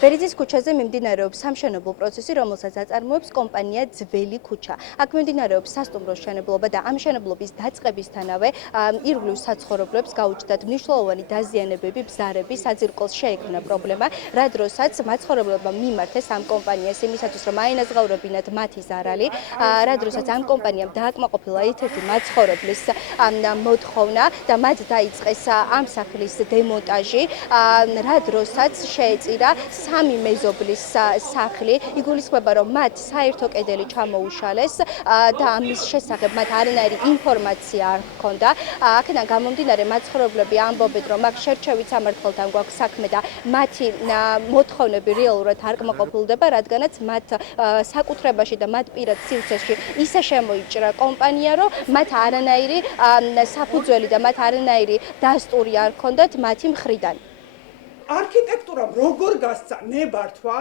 ბერიძის ქუჩაზე მიმდინარეობს სამშენებლო პროცესი, რომელსაც აწარმოებს კომპანია ძველი ქუჩა. აქ მიმდინარეობს სასტუმრო მშენებლობა და ამ მშენებლობის დაწყებისთანავე ირგვლივ საცხოვრებლებს გაუჩნდათ მნიშვნელოვანი დაზიანებები, ბზარები, საძირკველს შეექმნა პრობლემა, რა დროსაც მაცხოვრებლებმა მიმართეს ამ კომპანიას იმისათვის, რომ აინაზღაურებინათ მათი ზარალი, რა დროსაც ამ კომპანიამ დააკმაყოფილა ერთ-ერთი მაცხოვრებლის მოთხოვნა და მათ დაიწყეს ამ სახლის დემონტაჟი, რა დროსაც შეეწირა სამი მეზობლის სახლი. იგულისხმება, რომ მათ საერთო კედელი ჩამოუშალეს და ამის შესახებ მათ არანაირი ინფორმაცია არ ჰქონდა. აქედან გამომდინარე მაცხოვრებლები ამბობენ, რომ აქ შერჩევით სამართალთან გვაქვს საქმე და მათი მოთხოვნები რეალურად არ კმაყოფილდება, რადგანაც მათ საკუთრებაში და მათ პირად სივრცეში ისე შემოიჭრა კომპანია, რომ მათ არანაირი საფუძველი და მათ არანაირი დასტური არ ჰქონდათ მათი მხრიდან. არქიტექტურამ როგორ გასცა ნებართვა,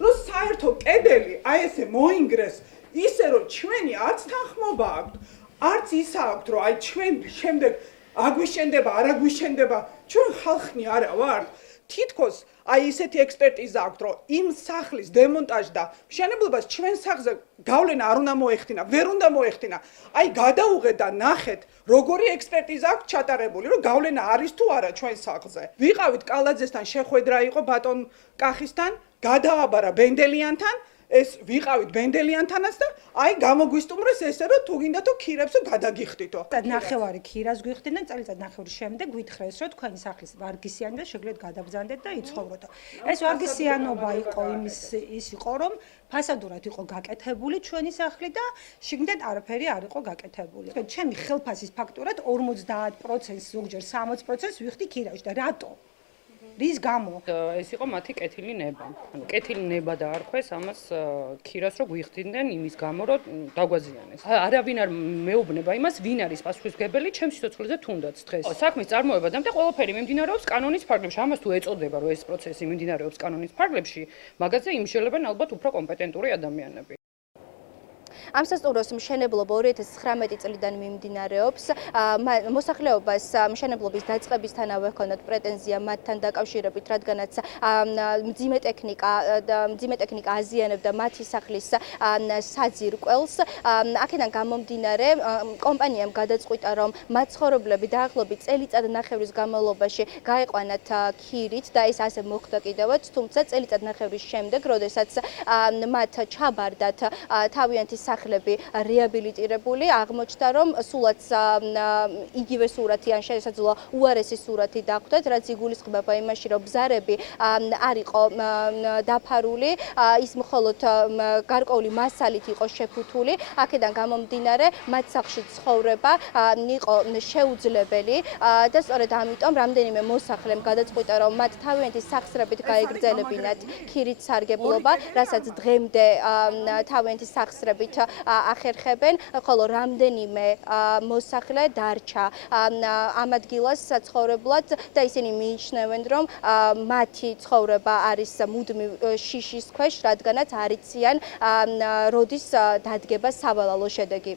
რომ საერთო კედელი აი ესე მოინგრეს, ისე რომ ჩვენი არც თანხმობა აქვთ, არც ისა აქვთ, რომ აი ჩვენ შემდეგ აგვიშენდება, არ აგვიშენდება, ჩვენ ხალხი არა ვართ. თითქოს აი ისეთი ექსპერტიზა აქვთ, რომ იმ სახლის დემონტაჟ და მშენებლობას ჩვენ სახლზე გავლენა არ უნდა მოეხდინა, ვერ უნდა მოეხდინა. აი გადაუღეთ და ნახეთ, როგორი ექსპერტიზა აქვს ჩატარებული, რომ გავლენა არის თუ არა ჩვენ სახლზე. ვიყავით კალაძესთან შეხვედრა იყო ბატონ კახისთან, გადააბარა ბენდელიანთან, ეს ვიყავით ბენდელიანთანაც და აი გამოგვისტუმრეს ესე, რომ თუ გინდა თუ ქირებსო გადაგიხდითო. ნახევარი ქირას გვიხდიდნენ, წელიწად ნახევრის შემდეგ გვითხრეს, რომ თქვენი სახლის ვარგისიანი და შეგიძლიათ გადაბრძანდეთ და იცხოვროთ. ეს ვარგისიანობა იყო ის იყო, რომ ფასადურად იყო გაკეთებული ჩვენი სახლი და შიგნით არაფერი არ იყო გაკეთებული. ჩემი ხელფასის ფაქტურად 50% ზოგჯერ 60% ვიხდი ქირაში და რატო? რის გამო? ეს იყო მათი კეთილი ნება. ანუ კეთილი ნება დაარქვეს ამას ქირას რო გვიხდიდნენ იმის გამო რომ დაგვაზიანეს. არავინ არ მეუბნება იმას, ვინ არის პასუხისმგებელი ჩემს სიცოცხლეზე თუნდაც დღეს. საქმის წარმოება და ყველაფერი მიმდინარეობს კანონის ფარგლებში. ამას თუ ეწოდება რომ ეს პროცესი მიმდინარეობს კანონის ფარგლებში, მაგაზე იმშელებენ ალბათ უფრო კომპეტენტური ადამიანები. ამ სასტუმროს მშენებლობა 2019 წლიდან მიმდინარეობს. მოსახლეობას მშენებლობის დაწყებისთანავე ჰქონდათ პრეტენზია მათთან დაკავშირებით, რადგანაც მძიმე ტექნიკა აზიანებდა მათი სახლის საძირკველს. აქედან გამომდინარე, კომპანიამ გადაწყვიტა, რომ მაცხოვრებლები დაახლოებით წელიწადნახევრის განმავლობაში გაეყვანათ ქირით და ეს ასე მოხდა კიდევაც, თუმცა წელიწადნახევრის შემდეგ, როდესაც მათ ჩაბარდათ თავიანთი სახლები რეაბილიტირებული, აღმოჩნდა, რომ სულაც იგივე სურათი ან შესაძლოა უარესი სურათი დახვდათ, რაც იგულისხმება იმაში, რომ ბზარები არ იყო დაფარული, ის მხოლოდ გარკვეული მასალით იყო შეფუთული. აქედან გამომდინარე, მათ სახლში ცხოვრება იყო შეუძლებელი და სწორედ ამიტომ რამდენიმე მოსახლემ გადაწყვიტა, რომ მათ თავიანთი სახსრებით გაეგრძელებინათ ქირით სარგებლობა, რასაც დღემდე თავიანთი სახსრებით ახერხებენ, ხოლო რამდენიმე მოსახლე დარჩა ამ ადგილას საცხოვრებლად და ისინი მიიჩნევენ, რომ მათი ცხოვრება არის მუდმივ შიშის ქვეშ, რადგანაც არ იციან როდის დადგება სავალალო შედეგი.